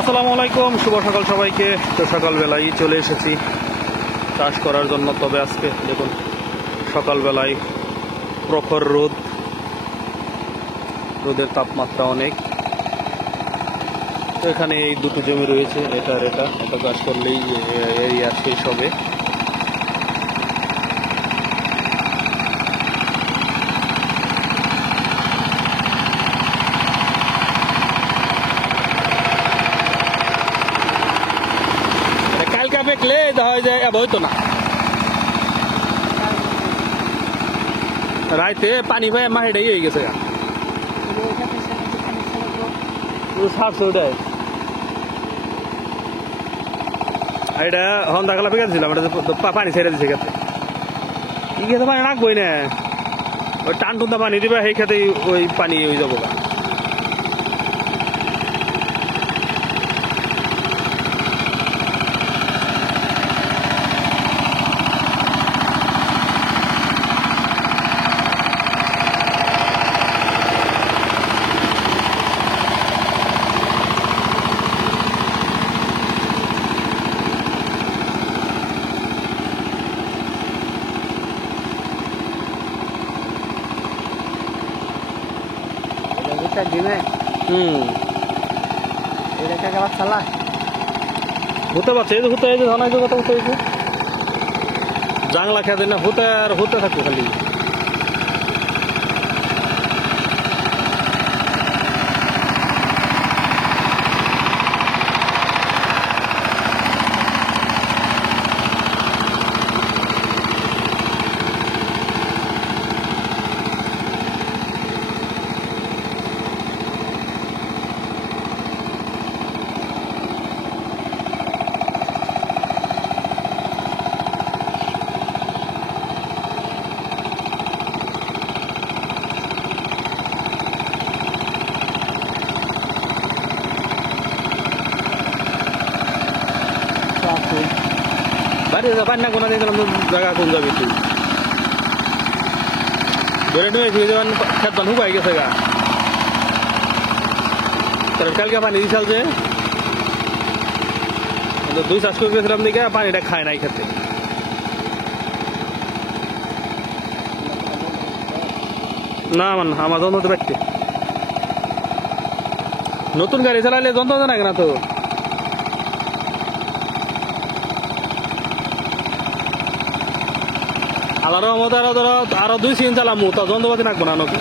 আসসালামু আলাইকুম, শুভ সকাল সবাইকে। তো সকালবেলায় চলে এসেছি চাষ করার জন্য। তবে আজকে দেখুন সকালবেলায় প্রখর রোদের তাপমাত্রা অনেক। তো এখানে এই দুটো জমি রয়েছে, এটা চাষ করলেই এই আজকে সবে। কালকা দেখলে দেখা যায় হইতো না, রাইতে পানি পাই মাহিটাই হয়ে গেছে। এটা হন্দাকালা পেয়ে গেছিলাম, এটা পানি ছেড়ে দিছে খেতে। ই খেতে পানি রাখবোই না, ওই টান টুনটা পানি দিবা সেই খেতেই ওই পানি হয়ে যাবো। হতে পারছে এই যে হতে এই যে ধনাই কথা হতে হয়েছে জাংলা খেতে না হতে আর হতে থাকবো খালি। বাড়ি পানি না কোনো দিন জায়গা কোন যাবি তুই ধরে নিয়ে ধুয়ে যাবেন খেত বান হুকাই গেছে গা। কালকে পানি দিছাল যে দুই চাষ করে গেছিলাম দিকে পানিটা খায় নাই খেতে। না মান আমার যন্ত্র তো ব্যক্তি নতুন গাড়ি চালাইলে যন্ত্র জানা না তো। আল্লাহর রহমতে আরো 2 সিজন চালামু, তা যন্ত্রপাতি রাখবো না নতুন।